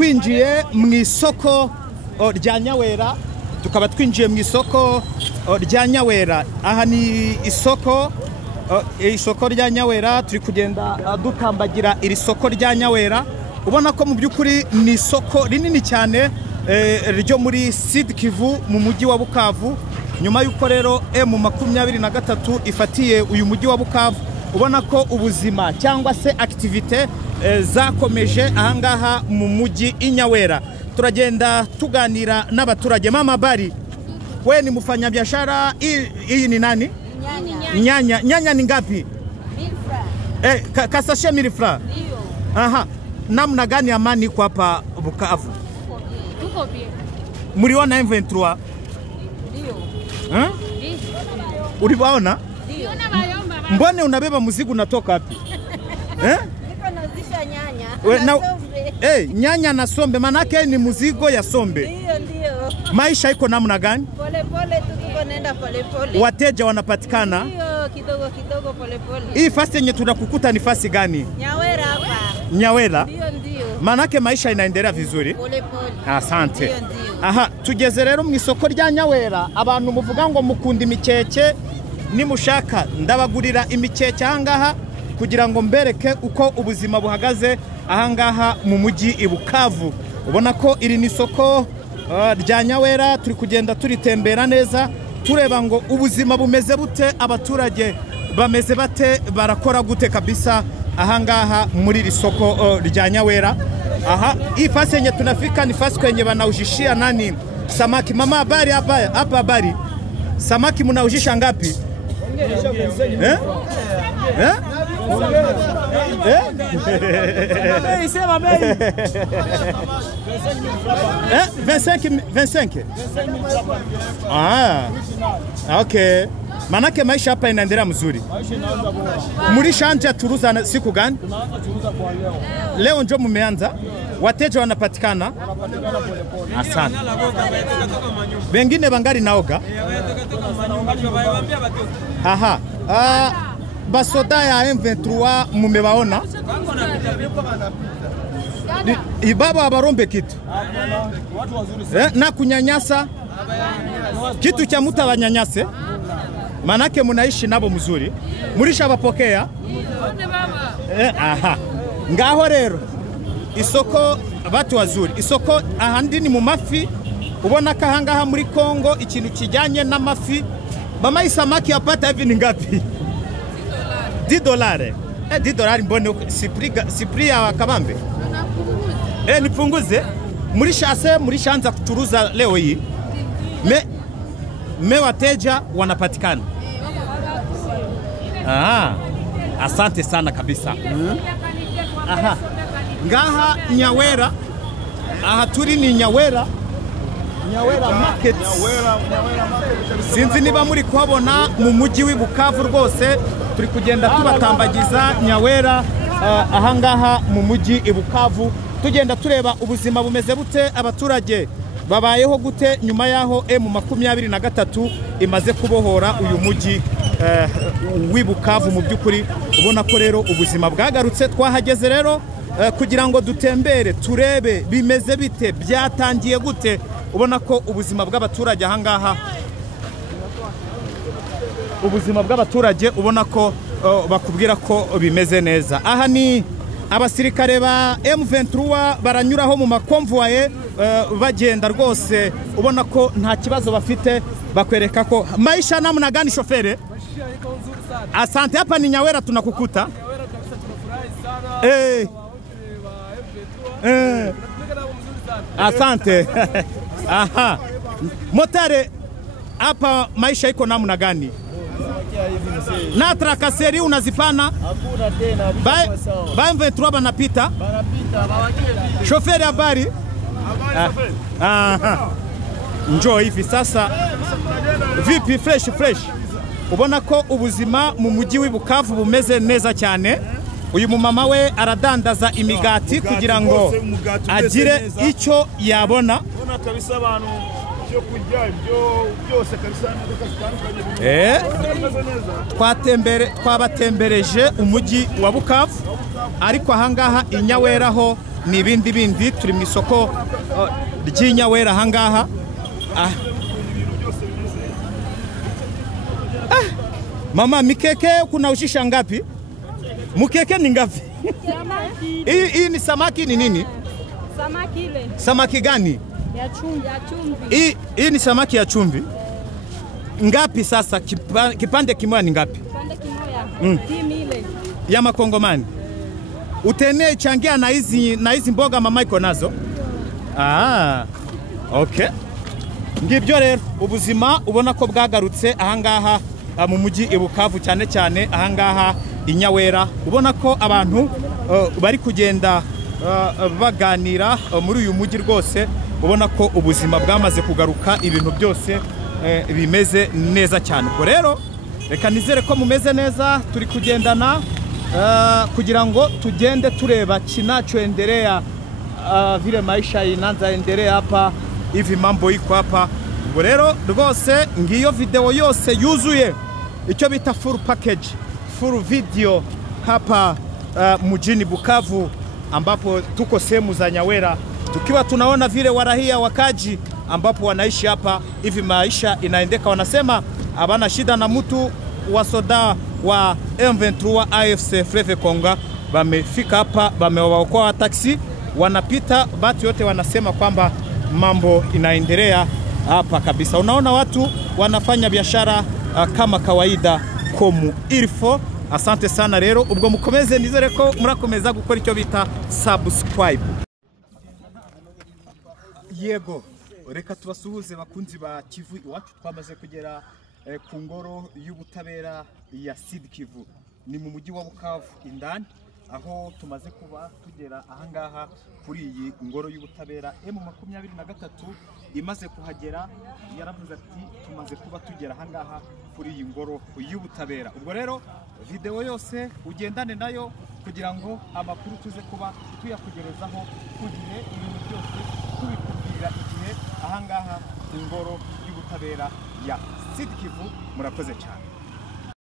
twinjiye mu isoko rya Nyawera, tukaba twinjiye mu isoko rya Nyawera. Aha ni isoko rya Nyawera, turi kugenda dutambagira iri soko rya Nyawera. Ubona ko mu byukuri ni isoko rinini cyane ryo muri Sud Kivu mu mujyi wa Bukavu. Nyuma yuko rero M23 ifatiye uyu mujyi wa Bukavu, ubona ko ubuzima cyangwa se activite zakomeje ahangaha mu mujyi Nyawera. Turagenda tuganira n'abaturage. Mama bari, we ni mfanyabiashara, hii ni nani? Nyanya. Nyanya ni ngapi? 1000 francs. Kasashe 1000 francs. Ndio. Aha. Namna gani amani kwa hapa Bukavu? Tuko bien. Mliona M23? Ndio. Uliwaona? Ndio na bayomba. Mbona unabeba mzigo unatoka wapi? Niko nazisha nyanya. Nyanya na sombe, manake ni mzigo ya sombe. Ndio. Maisha iko namna gani? Pole pole tuko nenda pole pole. Wateja wanapatikana? Ndio, kidogo pole pole. Hii fasi yenye tunakukuta ni fasi gani? Nyawera hapa. Nyawera? Ndio. Manake maisha inaendelea vizuri? Pole pole. Asante. Ndio. Aha, tugeze rero mu isoko rya Nyawera. Abantu muvuga ngo mukunda imikeke, nimushaka ndabagurira imikeke ahangaha kugira ngo mbereke uko ubuzima buhagaze ahangaha mu mujyi Bukavu. Ubona ko iri ni isoko rya Nyawera, turi kugenda turitembera neza tureba ngo ubuzima bumeze bute, abaturage bameze bate, barakora gute kabisa ahangaha muri iri soko rya Nyawera. Aha, hii fasi yenye tunafika ni fasi kwenye wanaujishia nani samaki. Mama habari hapa habari. Samaki mnaujisha ngapi? Sema bei. 25. Ah. Okay. Manake maisha hapa inaendelea mzuri. Maisha inaanza bora. Mlishaanza turuza siku gani? Tunaanza turuza kwa leo. Leo ndio mmeanza? Wateja wanapatikana? Wanapatikana pole pole. Asante. Wengine bangali naoga? Aha. Basoda ya M23 mumewaona? Ibaba abarombe kitu. Watu wazuri sana. Na kunyanyasa? Kitu cha mtu abanyanyase? Manake munaishi nabo mzuri. Murisha bapokea? Aha. Ngaho rero isoko batu wazuri. Isoko ahandi ni mu mafi. Ubona ka hangaha muri Kongo ikintu kijanye n'amafi. Mama isamaki yapata hivi ni ngapi? $10. $10 mbone sipri ya kabambe. Nipunguze. Murishaanza kuchuruza leo hii. Me wateja wanapatikana. Asante sana kabisa. Aha. Ngaha Nyawera. Aha turi ni Nyawera. Nyawera market. Nyawera market. Sinzi niba muri kuhabona mu mujyi w'Ibukavu rwose, turi kugenda tubatambagiza Nyawera ahangaha mu mujyi Ibukavu, tugenda tureba ubuzima bumeze bute, abaturage babayeho gute nyuma yaho M23 imaze kubohora uyu mujyi w'Ibukavu. Mu byukuri ubona ko rero ubuzima bwagarutse. Twahageze rero kugira ngo dutembere turebe bimeze bite, byatangiye gute. Ubona ko ubuzima bw'abaturage ahangaha, ubuzima bw'abaturage ubona ko bakubwira ko bimeze neza. Aha ni abasirikare ba M23 baranyuraho mu makonvoye bagenda rwose, ubona ko nta kibazo bafite, bakwereka ko maisha namna gani shofere. Asante. Hapa ni Nyawera tunakukuta. Nyawera kabisa tunafurahi sana. Asante. Aha. Motare, hapa maisha iko namna gani? Na trakaseri unazipana? Hakuna tena. Ba M23 banapita? Shoferi habari? Aha. Njoo hivi sasa. Vipi fresh? Ubona ko ubuzima mu mujyi w'Ibukavu bumeze neza cyane. Uyu mumama we aradandaza imigati kugira ngo agire icyo yabona. Ubona kabisa abantu cyo kurya ibyo byose kabisa twabatembereje umujyi wa Bukavu, ariko ahangaha Inyawera ho ni ibindi bindi. Turi mu isoko ry'inyawera ahangaha. Mama, mikeke kunaushisha ngapi? Mkeke ni ngapi? Samaki. Hii ni samaki ni nini? Samaki ile. Samaki gani? Ya chumvi. Hii ni samaki ya chumvi. Ngapi sasa kipande kimoja ni ngapi? Kipande kimoja. Timi ile. Ya makongomani. Utene changia na hizi mboga mama iko nazo. Okay. Ngibyo rero ubuzima ubona ko bwagarutse ahangaha mu mujyi Bukavu cyane cyane ahangaha inyawera. Ubona ko abantu bari kugenda baganira muri uyu mujyi rwose. Ubona ko ubuzima bwamaze kugaruka, ibintu byose bimeze neza cyane. Ubwo rero reka nizere ko mumeze neza. Turi kugendana kugira ngo tugende tureba kinachoendelea vile maisha inaendelea hapa hivi, mambo iko hapa. Ubwo rero rwose ngiyo video yose yuzuye icyo bita full package, full video hapa mjini Bukavu, ambapo tuko sehemu za Nyawera, tukiwa tunaona vile warahia wakaji ambapo wanaishi hapa hivi, maisha inaendeka. Wanasema abana shida na mtu wa soda wa M23 AFC Fleve Konga wamefika hapa, wamewaokoa taksi, wanapita, batu yote wanasema kwamba mambo inaendelea hapa kabisa. Unaona watu wanafanya biashara kama kawaida komu ilfo. Asante sana rero, ubwo mukomeze, nizere ko murakomeza gukora icyo bita subscribe. Yego, reka tubasuhuze bakunzi ba Kivu iwacu. Twamaze kugera ku ngoro y'ubutabera ya Sud Kivu, ni mu mujyi wa Bukavu indani, aho tumaze kuba tugera ahangaha kuri iyi ngoro y'ubutabera. M23 imaze kuhagera, yaravuze ati tumaze kuba tugera ahangaha kuri iyi ngoro y'ubutabera. Ubwo rero video yose ugendane nayo kugira ngo amakuru tuze kuba tuyakugerezaho ku gihe, ibintu byose tubikubwira igihe ahangaha ingoro y'ubutabera ya Sud Kivu. Murakoze cyane.